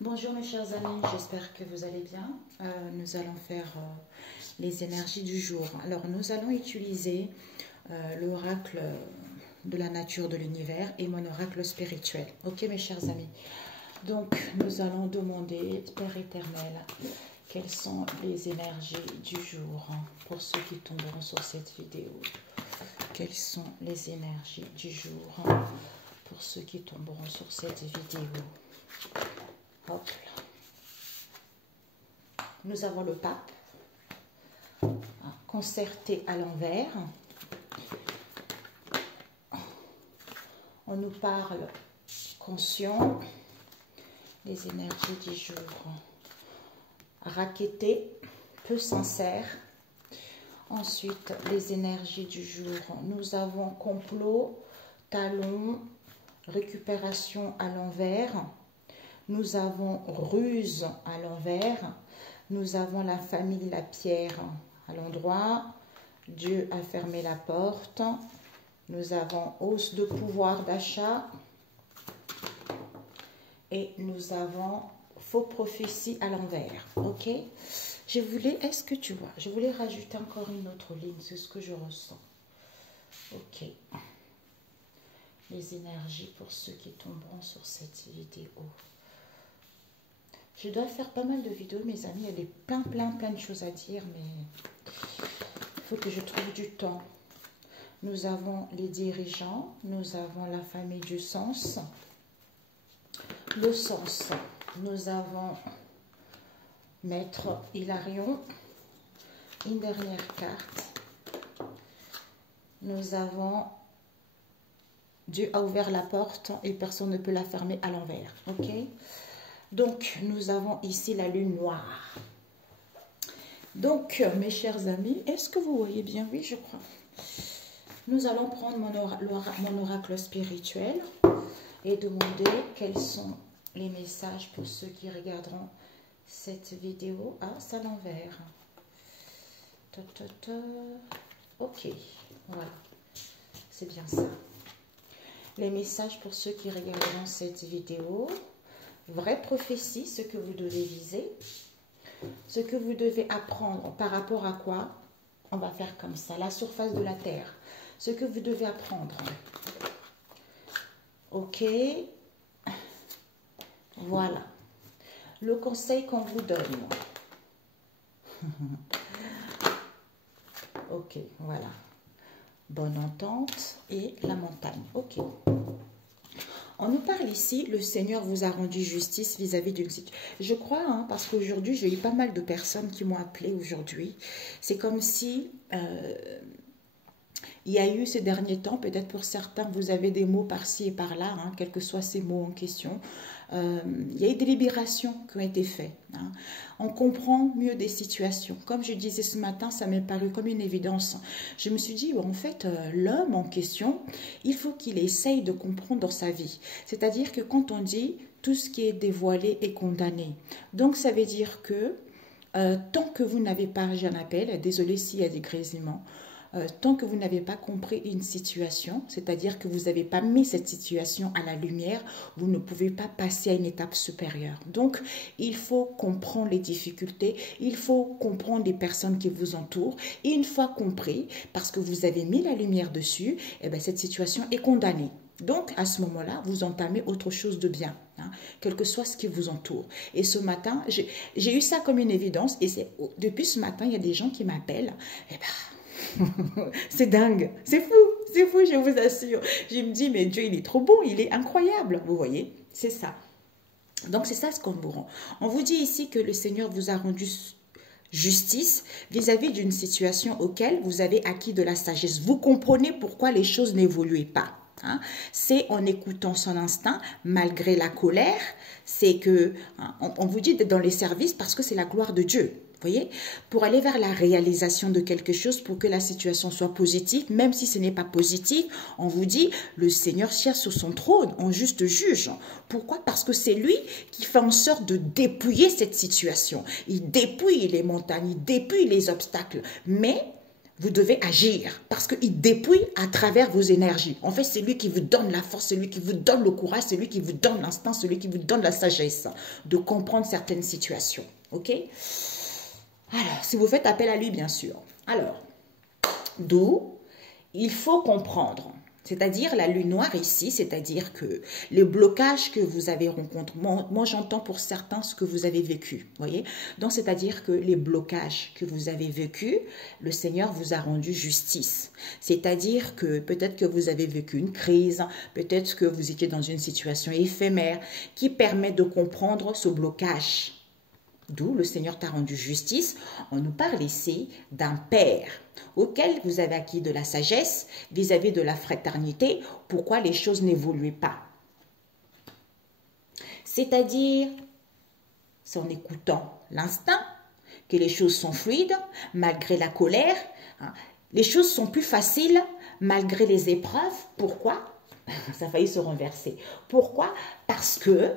Bonjour mes chers amis, j'espère que vous allez bien. Nous allons faire les énergies du jour. Alors nous allons utiliser l'oracle de la nature de l'univers et mon oracle spirituel. Ok mes chers amis. Donc nous allons demander, Père éternel, quelles sont les énergies du jour pour ceux qui tomberont sur cette vidéo. Quelles sont les énergies du jour pour ceux qui tomberont sur cette vidéo. Hop là. Nous avons le pape, concerté à l'envers. On nous parle conscient, les énergies du jour. Raquetté, peu sincère. Ensuite, les énergies du jour. Nous avons complot, talon, récupération à l'envers. Nous avons ruse à l'envers. Nous avons la famille, la pierre à l'endroit. Dieu a fermé la porte. Nous avons hausse de pouvoir d'achat. Et nous avons faux prophétie à l'envers. Ok? Je voulais, est-ce que tu vois? Je voulais rajouter encore une autre ligne. C'est ce que je ressens. Ok. Les énergies pour ceux qui tomberont sur cette vidéo. Je dois faire pas mal de vidéos, mes amis. Il y a plein de choses à dire, mais il faut que je trouve du temps. Nous avons les dirigeants, nous avons la famille du sens. Le sens, nous avons Maître Hilarion. Une dernière carte. Nous avons Dieu a ouvert la porte et personne ne peut la fermer à l'envers. Ok? Donc, nous avons ici la lune noire. Donc, mes chers amis, est-ce que vous voyez bien? Oui, je crois. Nous allons prendre mon oracle spirituel et demander quels sont les messages pour ceux qui regarderont cette vidéo. Ah, c'est à l'envers. Ok, voilà. C'est bien ça. Les messages pour ceux qui regarderont cette vidéo. Vraie prophétie, ce que vous devez viser, ce que vous devez apprendre par rapport à quoi, on va faire comme ça, la surface de la terre, ce que vous devez apprendre. Ok, voilà, le conseil qu'on vous donne. Ok, voilà, bonne entente et la montagne, ok. On nous parle ici, le Seigneur vous a rendu justice vis-à-vis d'une situation. Je crois, parce qu'aujourd'hui, j'ai eu pas mal de personnes qui m'ont appelé aujourd'hui. C'est comme si il y a eu ces derniers temps, peut-être pour certains, vous avez des mots par-ci et par-là, quels que soient ces mots en question. Il y a eu des libérations qui ont été faites. On comprend mieux des situations. Comme je disais ce matin, ça m'est paru comme une évidence. Je me suis dit, en fait, l'homme en question, il faut qu'il essaye de comprendre dans sa vie. C'est-à-dire que quand on dit tout ce qui est dévoilé est condamné. Donc, ça veut dire que tant que vous n'avez pas, j'en appelle, désolé s'il y a des grésillements, tant que vous n'avez pas compris une situation, c'est-à-dire que vous n'avez pas mis cette situation à la lumière, vous ne pouvez pas passer à une étape supérieure. Donc, il faut comprendre les difficultés, il faut comprendre les personnes qui vous entourent. Et une fois compris, parce que vous avez mis la lumière dessus, eh bien, cette situation est condamnée. Donc, à ce moment-là, vous entamez autre chose de bien, quel que soit ce qui vous entoure. Et ce matin, j'ai eu ça comme une évidence. Et depuis ce matin, il y a des gens qui m'appellent. Eh bien, c'est dingue, c'est fou, je vous assure. Je me dis, mais Dieu, il est trop bon, il est incroyable. Vous voyez, c'est ça. Donc, c'est ça ce qu'on vous rend. On vous dit ici que le Seigneur vous a rendu justice vis-à-vis d'une situation auquel vous avez acquis de la sagesse. Vous comprenez pourquoi les choses n'évoluaient pas. C'est en écoutant son instinct, malgré la colère. C'est que, on vous dit d'être dans les services parce que c'est la gloire de Dieu. Vous voyez, pour aller vers la réalisation de quelque chose, pour que la situation soit positive, même si ce n'est pas positif, on vous dit, le Seigneur cherche sur son trône, en juste juge. Pourquoi? Parce que c'est lui qui fait en sorte de dépouiller cette situation. Il dépouille les montagnes, il dépouille les obstacles. Mais vous devez agir parce qu'il dépouille à travers vos énergies. En fait, c'est lui qui vous donne la force, c'est lui qui vous donne le courage, c'est lui qui vous donne l'instinct, c'est lui qui vous donne la sagesse de comprendre certaines situations. Ok? Alors, si vous faites appel à lui, bien sûr. Alors, d'où il faut comprendre. C'est-à-dire la lune noire ici, c'est-à-dire que les blocages que vous avez rencontrés, moi j'entends pour certains ce que vous avez vécu, voyez. Donc c'est-à-dire que les blocages que vous avez vécus, le Seigneur vous a rendu justice. C'est-à-dire que peut-être que vous avez vécu une crise, peut-être que vous étiez dans une situation éphémère qui permet de comprendre ce blocage. D'où le Seigneur t'a rendu justice. On nous parle ici d'un père auquel vous avez acquis de la sagesse vis-à-vis de la fraternité. Pourquoi les choses n'évoluaient pas? C'est-à-dire, c'est en écoutant l'instinct que les choses sont fluides malgré la colère. Les choses sont plus faciles malgré les épreuves. Pourquoi? Ça a failli se renverser. Pourquoi? Parce que,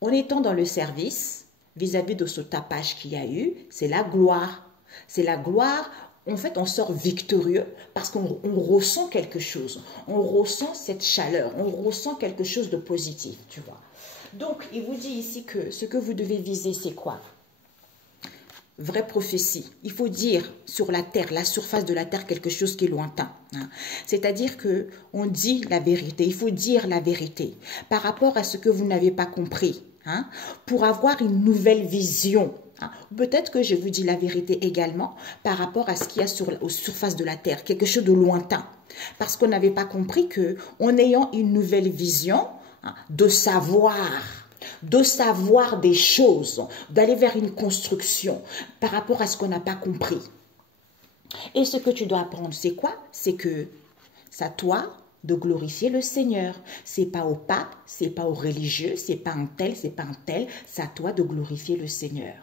en étant dans le service, vis-à-vis de ce tapage qu'il y a eu, c'est la gloire. C'est la gloire, en fait, on sort victorieux parce qu'on ressent quelque chose. On ressent cette chaleur, on ressent quelque chose de positif, tu vois. Donc, il vous dit ici que ce que vous devez viser, c'est quoi? Vraie prophétie. Il faut dire sur la terre, la surface de la terre, quelque chose qui est lointain. Hein. C'est-à-dire que on dit la vérité. Il faut dire la vérité par rapport à ce que vous n'avez pas compris. Hein, pour avoir une nouvelle vision. Hein. Peut-être que je vous dis la vérité également par rapport à ce qu'il y a sur la surface de la terre, quelque chose de lointain. Parce qu'on n'avait pas compris que, en ayant une nouvelle vision, hein, de savoir des choses, d'aller vers une construction par rapport à ce qu'on n'a pas compris. Et ce que tu dois apprendre, c'est quoi? C'est que c'est à toi de glorifier le Seigneur. C'est pas au pape, c'est pas aux religieux, c'est pas un tel, c'est pas un tel. C'est à toi de glorifier le Seigneur.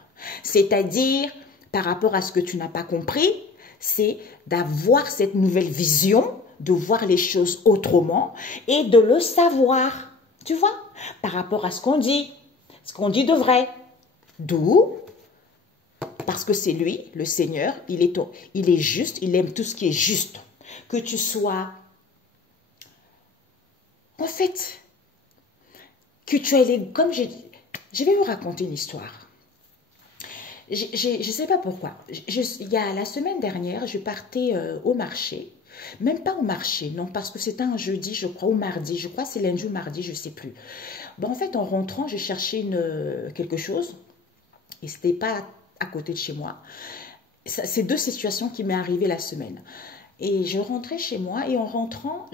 C'est-à-dire, par rapport à ce que tu n'as pas compris, c'est d'avoir cette nouvelle vision, de voir les choses autrement et de le savoir. Tu vois, par rapport à ce qu'on dit de vrai. D'où, parce que c'est lui, le Seigneur, il est juste, il aime tout ce qui est juste. Que tu sois, en fait, que tu aies comme je vais vous raconter une histoire. Je ne sais pas pourquoi. Il y a la semaine dernière, je partais au marché. Même pas au marché, non, parce que c'était un jeudi, je crois, ou mardi. Je crois que c'est lundi ou mardi, je ne sais plus. Bon, en fait, en rentrant, je cherchais quelque chose. Et ce n'était pas à côté de chez moi. C'est deux situations qui m'est arrivées la semaine. Et je rentrais chez moi. Et en rentrant,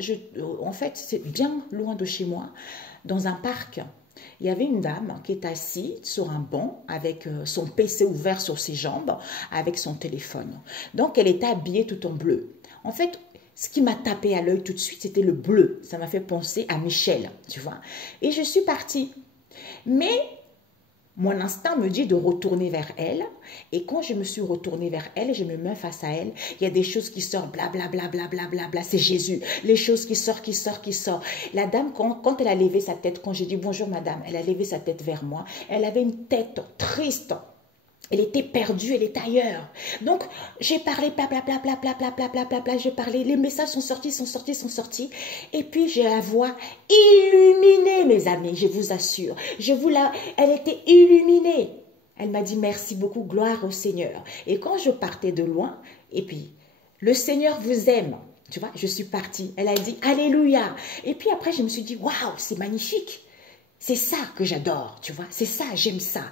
en fait, c'est bien loin de chez moi, dans un parc. Il y avait une dame qui est assise sur un banc avec son PC ouvert sur ses jambes, avec son téléphone. Donc, elle était habillée tout en bleu. En fait, ce qui m'a tapé à l'œil tout de suite, c'était le bleu. Ça m'a fait penser à Michel, tu vois. Et je suis partie. Mais mon instinct me dit de retourner vers elle. Et quand je me suis retournée vers elle, je me mets face à elle. Il y a des choses qui sortent, blablabla, blablabla, bla, c'est Jésus. Les choses qui sortent, qui sortent, qui sortent. La dame, quand elle a levé sa tête, quand j'ai dit bonjour madame, elle a levé sa tête vers moi. Elle avait une tête triste. Elle était perdue, elle était ailleurs. Donc, j'ai parlé, blablabla, j'ai parlé, les messages sont sortis. Et puis, j'ai la voix illuminée, mes amis, je vous assure. Elle était illuminée. Elle m'a dit merci beaucoup, gloire au Seigneur. Et quand je partais de loin, et puis, le Seigneur vous aime. Tu vois, je suis partie. Elle a dit alléluia. Et puis après, je me suis dit, waouh, c'est magnifique. C'est ça que j'adore, tu vois, c'est ça, j'aime ça,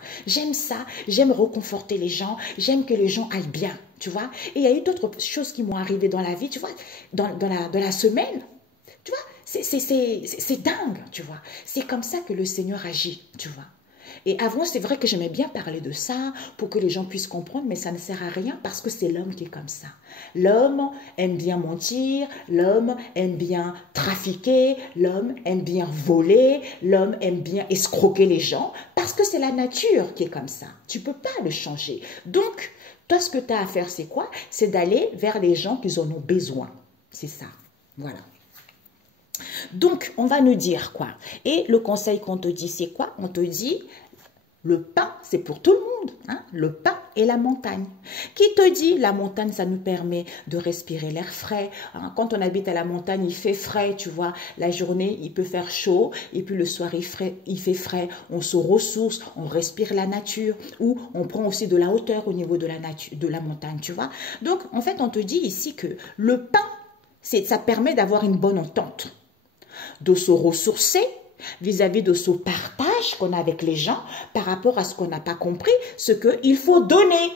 j'aime réconforter les gens, j'aime que les gens aillent bien, tu vois. Et il y a eu d'autres choses qui m'ont arrivé dans la vie, tu vois, dans la semaine, tu vois, c'est dingue, tu vois. C'est comme ça que le Seigneur agit, tu vois. Et avant, c'est vrai que j'aimais bien parler de ça pour que les gens puissent comprendre, mais ça ne sert à rien parce que c'est l'homme qui est comme ça. L'homme aime bien mentir, l'homme aime bien trafiquer, l'homme aime bien voler, l'homme aime bien escroquer les gens parce que c'est la nature qui est comme ça. Tu ne peux pas le changer. Donc, toi, ce que tu as à faire, c'est quoi? C'est d'aller vers les gens qui en ont besoin. C'est ça. Voilà. Donc, on va nous dire quoi? Et le conseil qu'on te dit, c'est quoi? On te dit, Le pain, c'est pour tout le monde. Hein? Le pain et la montagne. Qui te dit, la montagne, ça nous permet de respirer l'air frais. Hein? Quand on habite à la montagne, il fait frais, tu vois. La journée, il peut faire chaud. Et puis le soir, il fait frais. On se ressource, on respire la nature. Ou on prend aussi de la hauteur au niveau de la nature, de la montagne, tu vois. Donc, en fait, on te dit ici que le pain, ça permet d'avoir une bonne entente. De se ressourcer vis-à-vis de ce partage qu'on a avec les gens par rapport à ce qu'on n'a pas compris, ce qu'il faut donner.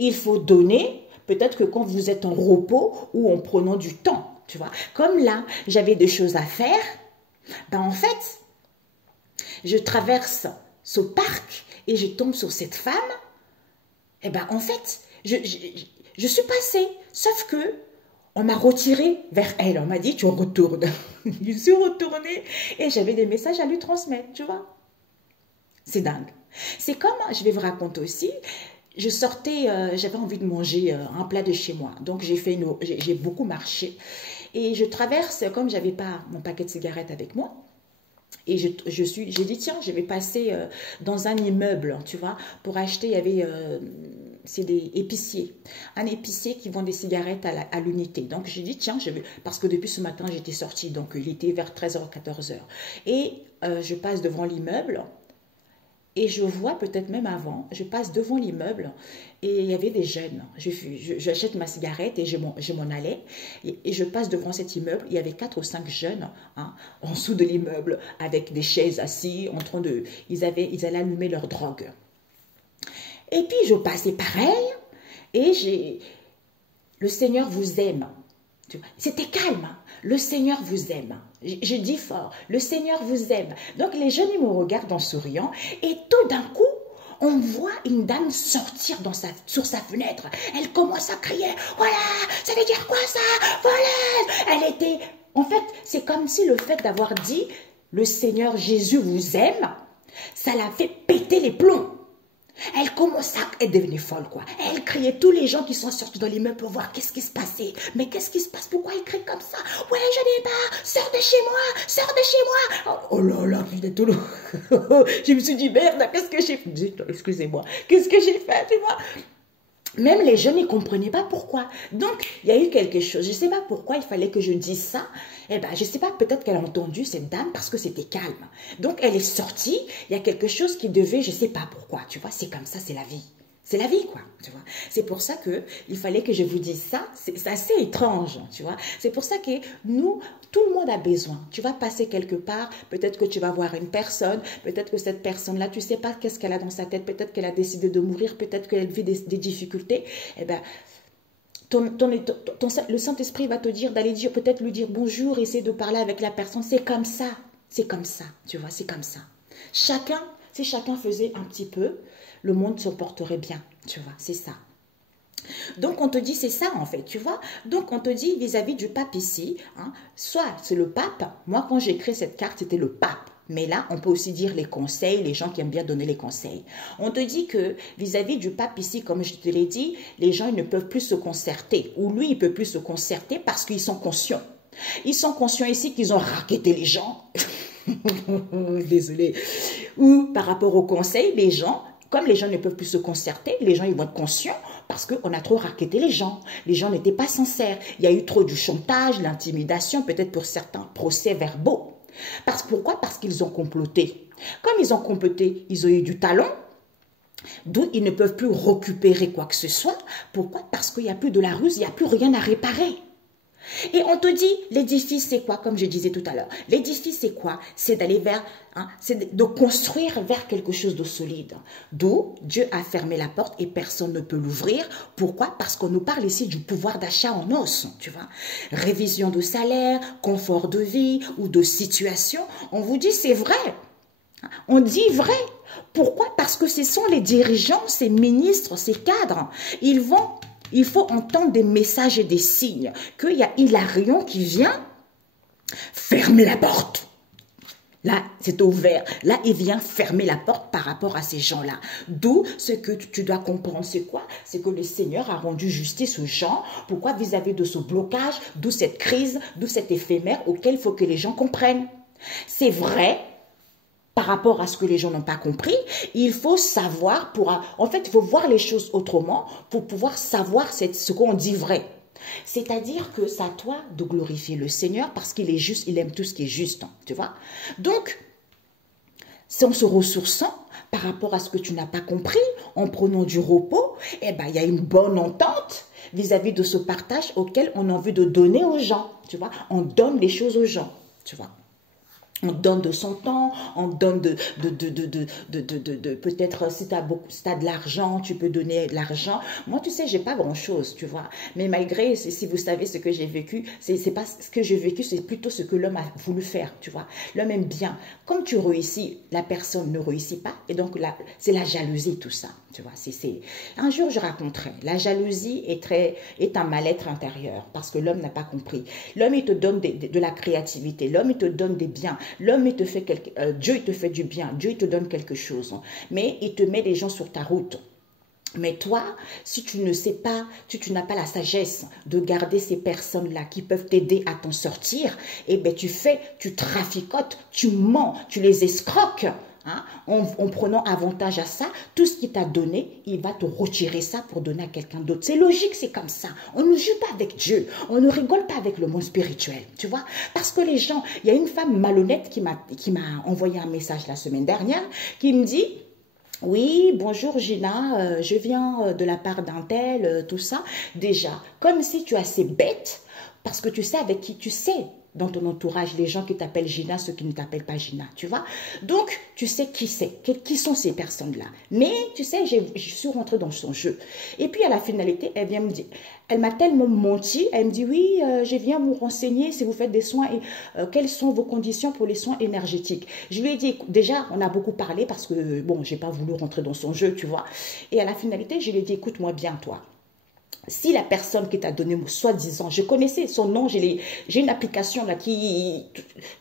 Il faut donner, peut-être que quand vous êtes en repos ou en prenant du temps, tu vois. Comme là, j'avais des choses à faire, ben en fait, je traverse ce parc et je tombe sur cette femme, et ben en fait, je suis passée, sauf que on m'a retiré vers elle. On m'a dit, tu retournes. Je suis retournée et j'avais des messages à lui transmettre, tu vois. C'est dingue. C'est comme, je vais vous raconter aussi, je sortais, j'avais envie de manger un plat de chez moi. Donc, j'ai beaucoup marché. Et je traverse, comme j'avais pas mon paquet de cigarettes avec moi, et j'ai dit, tiens, je vais passer dans un immeuble, tu vois, pour acheter, il y avait, c'est des épiciers, un épicier qui vend des cigarettes à l'unité. Donc, j'ai dit, tiens, parce que depuis ce matin, j'étais sortie, donc il était vers 13h, 14h. Et je passe devant l'immeuble, et je vois, peut-être même avant, je passe devant l'immeuble, et il y avait des jeunes. J'achète ma cigarette et je m'en allais. Et je passe devant cet immeuble. Il y avait 4 ou 5 jeunes hein, en dessous de l'immeuble avec des chaises assis en train de... Ils allaient allumer leur drogue. Et puis je passais pareil et le Seigneur vous aime. C'était calme. Hein. Le Seigneur vous aime. Je dis fort, le Seigneur vous aime. Donc les jeunes, ils me regardent en souriant et tout d'un coup, on voit une dame sortir sur sa fenêtre. Elle commence à crier, voilà, ça veut dire quoi ça? Voilà. Elle était, en fait, c'est comme si le fait d'avoir dit, le Seigneur Jésus vous aime, ça l'a fait péter les plombs. Elle commence à devenir folle, quoi. Elle criait tous les gens qui sont sortis dans l'immeuble pour voir qu'est-ce qui se passait. Mais qu'est-ce qui se passe? Pourquoi elle crie comme ça? Ouais, je n'ai pas, sors de chez moi, sors de chez moi. Oh là là, putain, tout le... Je me suis dit, merde, qu'est-ce que j'ai fait? Excusez-moi, qu'est-ce que j'ai fait, tu vois? Même les jeunes ne comprenaient pas pourquoi. Donc, il y a eu quelque chose. Je ne sais pas pourquoi il fallait que je dise ça. Eh bien, je ne sais pas, peut-être qu'elle a entendu cette dame parce que c'était calme. Donc, elle est sortie. Il y a quelque chose qui devait, je ne sais pas pourquoi. Tu vois, c'est comme ça, c'est la vie. C'est la vie, quoi, tu vois. C'est pour ça qu'il fallait que je vous dise ça. C'est assez étrange, tu vois. C'est pour ça que nous, tout le monde a besoin. Tu vas passer quelque part, peut-être que tu vas voir une personne, peut-être que cette personne-là, tu ne sais pas qu'est-ce qu'elle a dans sa tête, peut-être qu'elle a décidé de mourir, peut-être qu'elle vit des difficultés. Eh bien, le Saint-Esprit va te dire d'aller dire, peut-être lui dire bonjour, essayer de parler avec la personne. C'est comme ça, tu vois, c'est comme ça. Si chacun faisait un petit peu, le monde se porterait bien, tu vois, c'est ça. Donc, on te dit, c'est ça, en fait, tu vois. Donc, on te dit, vis-à-vis du pape ici, hein, soit c'est le pape. Moi, quand j'ai créé cette carte, c'était le pape. Mais là, on peut aussi dire les conseils, les gens qui aiment bien donner les conseils. On te dit que vis-à-vis du pape ici, comme je te l'ai dit, les gens ils ne peuvent plus se concerter. Ou lui, il ne peut plus se concerter parce qu'ils sont conscients. Ils sont conscients ici qu'ils ont racketté les gens. Désolée. Ou par rapport au conseil, les gens... Comme les gens ne peuvent plus se concerter, les gens ils vont être conscients parce qu'on a trop racketté les gens. Les gens n'étaient pas sincères. Il y a eu trop du chantage, l'intimidation, peut-être pour certains procès-verbaux. Pourquoi? Parce qu'ils ont comploté. Comme ils ont comploté, ils ont eu du talent, d'où ils ne peuvent plus récupérer quoi que ce soit. Pourquoi? Parce qu'il n'y a plus de la ruse, il n'y a plus rien à réparer. Et on te dit, l'édifice c'est quoi? Comme je disais tout à l'heure, l'édifice c'est quoi? C'est d'aller vers, c'est de construire vers quelque chose de solide. D'où Dieu a fermé la porte et personne ne peut l'ouvrir. Pourquoi? Parce qu'on nous parle ici du pouvoir d'achat en os, tu vois. Révision de salaire, confort de vie ou de situation. On vous dit c'est vrai. On dit vrai. Pourquoi? Parce que ce sont les dirigeants, ces ministres, ces cadres. Il faut entendre des messages et des signes qu'il y a Hilarion qui vient fermer la porte. Là, c'est ouvert. Là, il vient fermer la porte par rapport à ces gens-là. D'où ce que tu dois comprendre, c'est quoi? C'est que le Seigneur a rendu justice aux gens. Pourquoi? Vis-à-vis de ce blocage, d'où cette crise, d'où cet éphémère auquel il faut que les gens comprennent. C'est vrai. par rapport à ce que les gens n'ont pas compris, il faut savoir, en fait, il faut voir les choses autrement pour pouvoir savoir ce qu'on dit vrai. C'est-à-dire que c'est à toi de glorifier le Seigneur parce qu'il est juste, il aime tout ce qui est juste, tu vois. Donc, c'est en se ressourçant par rapport à ce que tu n'as pas compris, en prenant du repos, eh ben, il y a une bonne entente vis-à-vis de ce partage auquel on a envie de donner aux gens, tu vois. On donne les choses aux gens, tu vois. On donne de son temps, on donne peut-être si tu as de l'argent, tu peux donner de l'argent. Moi, tu sais, j'ai pas grand-chose, tu vois. Mais malgré, si vous savez ce que j'ai vécu, c'est pas ce que j'ai vécu, c'est plutôt ce que l'homme a voulu faire, tu vois. L'homme aime bien. Comme tu réussis, la personne ne réussit pas. Et donc, c'est la jalousie, tout ça, tu vois. Un jour, je raconterai. La jalousie est un mal-être intérieur parce que l'homme n'a pas compris. L'homme, il te donne de la créativité. L'homme, il te donne des biens. L'homme, il te fait Dieu, il te fait du bien. Dieu, il te donne quelque chose. Mais il te met les gens sur ta route. Mais toi, si tu ne sais pas, si tu n'as pas la sagesse de garder ces personnes-là qui peuvent t'aider à t'en sortir, eh ben tu traficotes, tu mens, tu les escroques. Hein, en prenant avantage à ça, tout ce qu'il t'a donné, il va te retirer ça pour donner à quelqu'un d'autre. C'est logique, c'est comme ça. On ne joue pas avec Dieu, on ne rigole pas avec le monde spirituel, tu vois. Parce que les gens, il y a une femme malhonnête qui m'a envoyé un message la semaine dernière, qui me dit... Oui, bonjour Gina, je viens de la part d'un tel, tout ça. Déjà, comme si tu es assez bête, parce que tu sais avec qui tu sais dans ton entourage, les gens qui t'appellent Gina, ceux qui ne t'appellent pas Gina, tu vois. Donc, tu sais qui c'est, qui sont ces personnes-là. Mais, tu sais, je suis rentrée dans son jeu. Et puis, à la finalité, elle vient me dire, elle m'a tellement menti, elle me dit, oui, je viens vous renseigner si vous faites des soins, et quelles sont vos conditions pour les soins énergétiques. Je lui ai dit, déjà, on a beaucoup parlé parce que, bon, j'ai pas voulu rentrer dans son jeu, tu vois. Et à la finalité, je lui ai dit, écoute-moi bien, toi. Si la personne qui t'a donné, soi-disant, je connaissais son nom, j'ai une application là qui...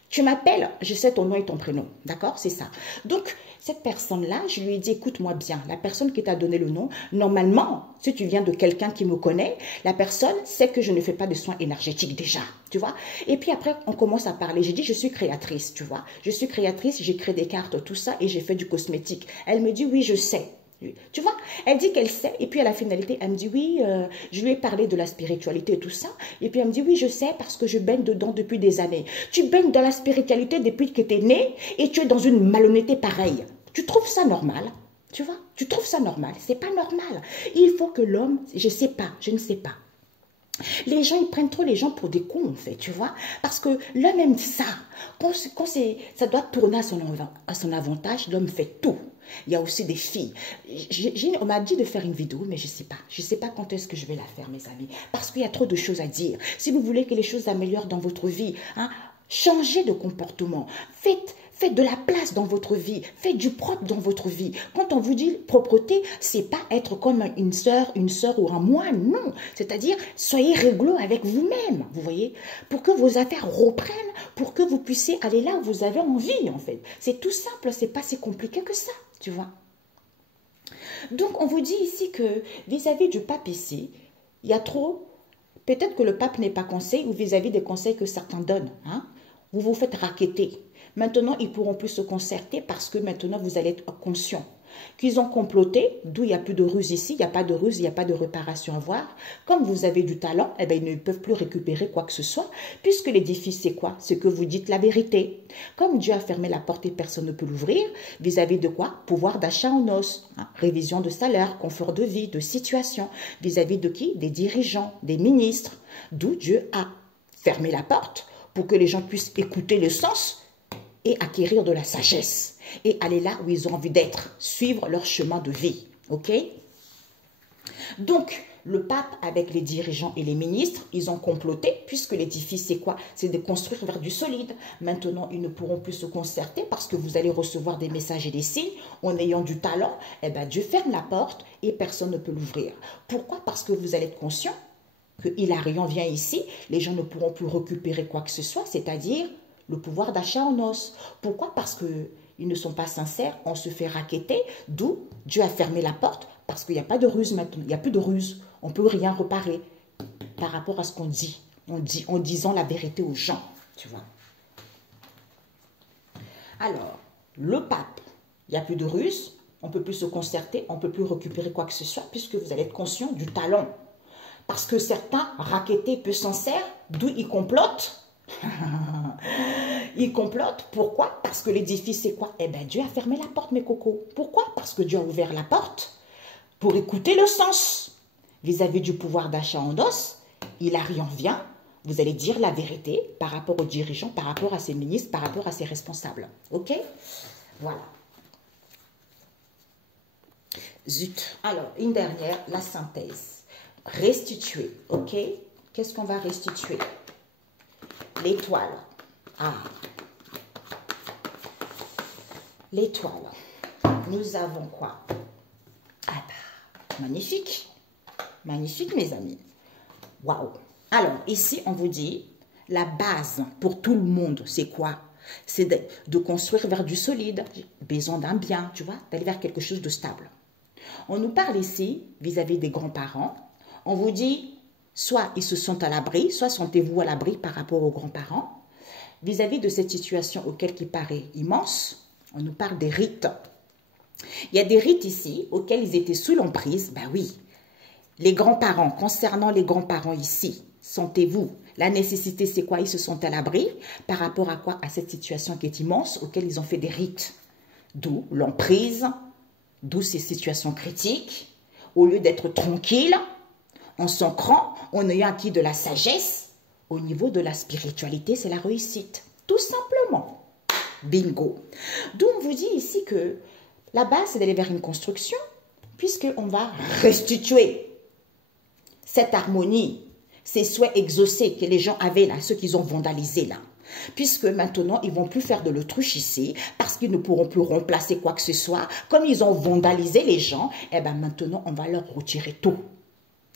Tu m'appelles, je sais ton nom et ton prénom, d'accord? C'est ça. Donc, cette personne-là, je lui ai dit, écoute-moi bien, la personne qui t'a donné le nom, normalement, si tu viens de quelqu'un qui me connaît, la personne sait que je ne fais pas de soins énergétiques déjà, tu vois? Et puis après, on commence à parler. J'ai dit, je suis créatrice, tu vois? Je suis créatrice, j'ai créé des cartes, tout ça, et j'ai fait du cosmétique. Elle me dit, oui, je sais. Tu vois, elle dit qu'elle sait, et puis à la finalité, elle me dit, oui, je lui ai parlé de la spiritualité et tout ça, et puis elle me dit, oui, je sais, parce que je baigne dedans depuis des années. Tu baignes dans la spiritualité depuis que tu es né, et tu es dans une malhonnêteté pareille. Tu trouves ça normal? Tu vois, tu trouves ça normal? C'est pas normal. Il faut que l'homme, je sais pas, je ne sais pas. Les gens, ils prennent trop les gens pour des cons, en fait, tu vois. Parce que l'homme aime ça. Quand ça doit tourner à son avantage, l'homme fait tout. Il y a aussi des filles. On m'a dit de faire une vidéo, mais je ne sais pas. Je ne sais pas quand est-ce que je vais la faire, mes amis. Parce qu'il y a trop de choses à dire. Si vous voulez que les choses s'améliorent dans votre vie, hein, changez de comportement. Faites de la place dans votre vie. Faites du propre dans votre vie. Quand on vous dit propreté, c'est pas être comme une sœur ou un moine, non. C'est-à-dire, soyez réglo avec vous-même, vous voyez, pour que vos affaires reprennent, pour que vous puissiez aller là où vous avez envie, en fait. C'est tout simple, c'est pas si compliqué que ça, tu vois. Donc, on vous dit ici que vis-à-vis du pape ici, il y a trop... Peut-être que le pape n'est pas conseil ou vis-à-vis des conseils que certains donnent, hein. Vous vous faites racketter. Maintenant, ils ne pourront plus se concerter parce que maintenant, vous allez être conscient qu'ils ont comploté, d'où il n'y a plus de ruse ici, il n'y a pas de ruse, il n'y a pas de réparation à voir. Comme vous avez du talent, eh bien, ils ne peuvent plus récupérer quoi que ce soit, puisque l'édifice, c'est quoi? C'est que vous dites la vérité. Comme Dieu a fermé la porte et personne ne peut l'ouvrir, vis-à-vis de quoi? Pouvoir d'achat en os, hein, révision de salaire, confort de vie, de situation, vis-à-vis de qui? Des dirigeants, des ministres, d'où Dieu a fermé la porte pour que les gens puissent écouter le sens et acquérir de la sagesse et aller là où ils ont envie d'être, suivre leur chemin de vie, ok? Donc, le pape avec les dirigeants et les ministres, ils ont comploté, puisque l'édifice, c'est quoi? C'est de construire vers du solide. Maintenant, ils ne pourront plus se concerter parce que vous allez recevoir des messages et des signes. En ayant du talent, eh ben, Dieu ferme la porte et personne ne peut l'ouvrir. Pourquoi? Parce que vous allez être conscient que Hilarion vient ici, les gens ne pourront plus récupérer quoi que ce soit, c'est-à-dire le pouvoir d'achat en os. Pourquoi? Parce qu'ils ne sont pas sincères, on se fait racketter, d'où Dieu a fermé la porte, parce qu'il n'y a pas de ruse maintenant, il n'y a plus de ruse, on ne peut rien réparer par rapport à ce qu'on dit, en disant la vérité aux gens, tu vois. Alors, le pape. Il n'y a plus de ruse, on ne peut plus se concerter, on ne peut plus récupérer quoi que ce soit, puisque vous allez être conscient du talent. Parce que certains, rackettés, peu sincères, d'où ils complotent. Ils complotent, pourquoi? Parce que l'édifice, c'est quoi? Eh bien, Dieu a fermé la porte, mes cocos. Pourquoi? Parce que Dieu a ouvert la porte pour écouter le sens. Vis-à-vis du pouvoir d'achat en os, il en vient. Vous allez dire la vérité par rapport aux dirigeants, par rapport à ses ministres, par rapport à ses responsables. Ok? Voilà. Zut. Alors, une dernière, la synthèse. Restituer. Ok? Qu'est-ce qu'on va restituer? L'étoile. Ah. L'étoile. Nous avons quoi? Ah bah, magnifique. Magnifique, mes amis. Waouh. Alors, ici, on vous dit, la base pour tout le monde, c'est quoi? C'est de construire vers du solide, besoin d'un bien, tu vois, d'aller vers quelque chose de stable. On nous parle ici, vis-à-vis des grands-parents, on vous dit, soit ils se sentent à l'abri, soit sentez-vous à l'abri par rapport aux grands-parents. Vis-à-vis de cette situation auquel qui paraît immense, on nous parle des rites. Il y a des rites ici auxquels ils étaient sous l'emprise, ben oui. Les grands-parents, concernant les grands-parents ici, sentez-vous, la nécessité c'est quoi? Ils se sentent à l'abri par rapport à quoi? À cette situation qui est immense auquel ils ont fait des rites. D'où l'emprise, d'où ces situations critiques. Au lieu d'être tranquille, en s'ancrant, en ayant acquis de la sagesse, au niveau de la spiritualité, c'est la réussite. Tout simplement. Bingo. D'où on vous dit ici que la base, c'est d'aller vers une construction, puisqu'on va restituer cette harmonie, ces souhaits exaucés que les gens avaient là, ceux qu'ils ont vandalisés là. Puisque maintenant, ils ne vont plus faire de l'autruche ici, parce qu'ils ne pourront plus remplacer quoi que ce soit. Comme ils ont vandalisé les gens, eh bien maintenant, on va leur retirer tout.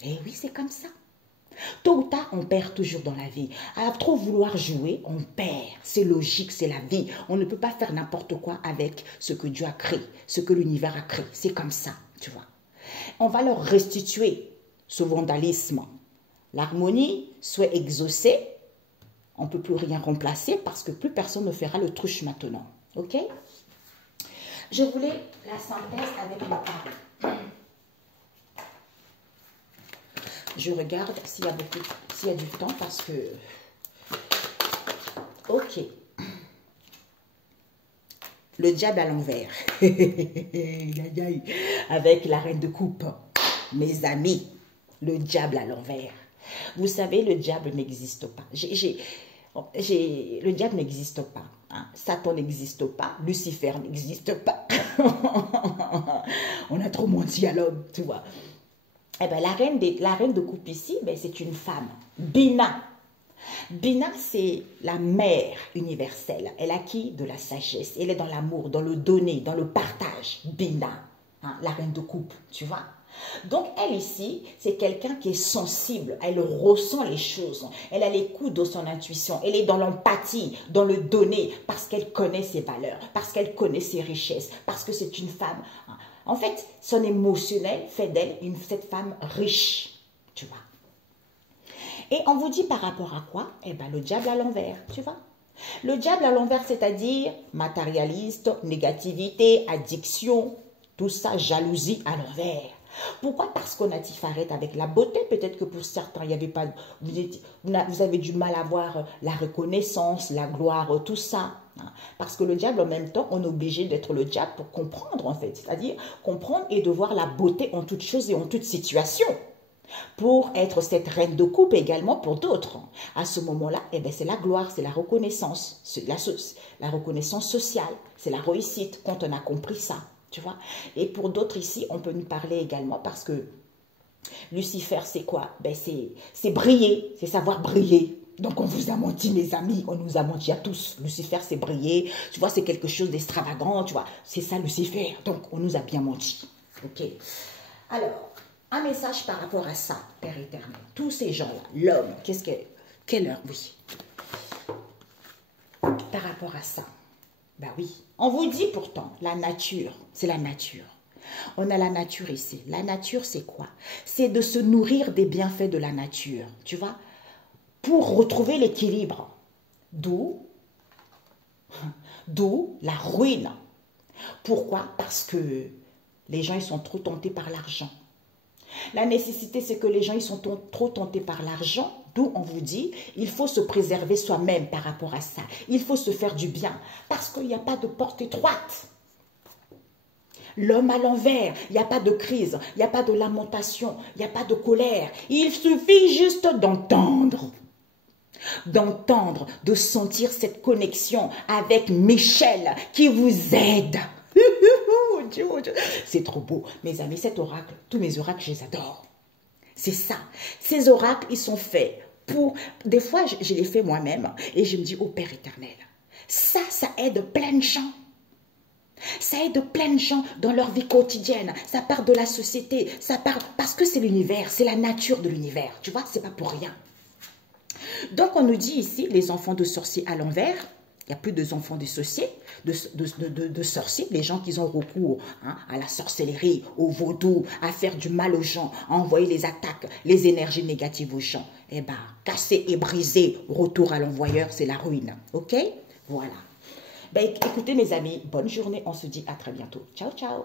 Et oui, c'est comme ça. Tôt ou tard, on perd toujours dans la vie. À trop vouloir jouer, on perd. C'est logique, c'est la vie. On ne peut pas faire n'importe quoi avec ce que Dieu a créé, ce que l'univers a créé. C'est comme ça, tu vois. On va leur restituer ce vandalisme. L'harmonie soit exaucée, on ne peut plus rien remplacer parce que plus personne ne fera le truche maintenant. Ok? Je voulais la synthèse avec le temps. Je regarde s'il y a du temps parce que... Ok. Le diable à l'envers. Avec la reine de coupe. Mes amis, le diable à l'envers. Vous savez, le diable n'existe pas. Le diable n'existe pas. Hein. Satan n'existe pas. Lucifer n'existe pas. On a trop menti à l'homme, tu vois. Eh ben, la reine de coupe ici, ben, c'est une femme. Bina. Bina, c'est la mère universelle. Elle a acquis de la sagesse. Elle est dans l'amour, dans le donner, dans le partage. Bina, hein, la reine de coupe, tu vois. Donc, elle ici, c'est quelqu'un qui est sensible. Elle ressent les choses. Elle a l'écoute de son intuition. Elle est dans l'empathie, dans le donner, parce qu'elle connaît ses valeurs, parce qu'elle connaît ses richesses, parce que c'est une femme. En fait, son émotionnel fait d'elle cette femme riche, tu vois. Et on vous dit par rapport à quoi? Eh bien, le diable à l'envers, tu vois. Le diable à l'envers, c'est-à-dire matérialiste, négativité, addiction, tout ça, jalousie à l'envers. Pourquoi? Parce qu'on a Tiferet avec la beauté. Peut-être que pour certains, il y avait pas, vous avez du mal à voir la reconnaissance, la gloire, tout ça. Parce que le diable, en même temps, on est obligé d'être le diable pour comprendre, en fait. C'est-à-dire comprendre et de voir la beauté en toute chose et en toute situation. Pour être cette reine de coupe également pour d'autres. À ce moment-là, eh ben, c'est la gloire, c'est la reconnaissance. C'est la reconnaissance sociale, c'est la réussite quand on a compris ça. Tu vois? Et pour d'autres ici, on peut nous parler également parce que Lucifer, c'est quoi? Ben, c'est briller, c'est savoir briller. Donc, on vous a menti, mes amis, on nous a menti à tous. Lucifer, c'est briller, tu vois, c'est quelque chose d'extravagant, tu vois. C'est ça, Lucifer. Donc, on nous a bien menti. Ok? Alors, un message par rapport à ça, Père éternel. Tous ces gens-là, l'homme, quelle heure? Oui. Par rapport à ça. Ben oui. On vous dit pourtant, la nature, c'est la nature. On a la nature ici. La nature, c'est quoi? C'est de se nourrir des bienfaits de la nature, tu vois, pour retrouver l'équilibre. D'où la ruine Pourquoi? Parce que les gens, ils sont trop tentés par l'argent. La nécessité, c'est que les gens, ils sont trop tentés par l'argent, d'où on vous dit, il faut se préserver soi-même par rapport à ça. Il faut se faire du bien, parce qu'il n'y a pas de porte étroite. L'homme à l'envers, il n'y a pas de crise, il n'y a pas de lamentation, il n'y a pas de colère. Il suffit juste d'entendre. De sentir cette connexion avec Michel qui vous aide. C'est trop beau. Mes amis, cet oracle, tous mes oracles, je les adore. C'est ça. Ces oracles, ils sont faits pour... Des fois, je les fais moi-même et je me dis, oh Père éternel, ça aide plein de gens. Ça aide plein de gens dans leur vie quotidienne. Ça part de la société. Ça part... Parce que c'est l'univers, c'est la nature de l'univers. Tu vois, c'est pas pour rien. Donc, on nous dit ici, les enfants de sorciers à l'envers, il n'y a plus d'enfants de sorciers, de sorciers, les gens qui ont recours à la sorcellerie, au vaudou, à faire du mal aux gens, à envoyer les attaques, les énergies négatives aux gens. Eh bien, cassé et brisé, retour à l'envoyeur, c'est la ruine. OK? Voilà. Ben, écoutez mes amis, bonne journée, on se dit à très bientôt. Ciao, ciao.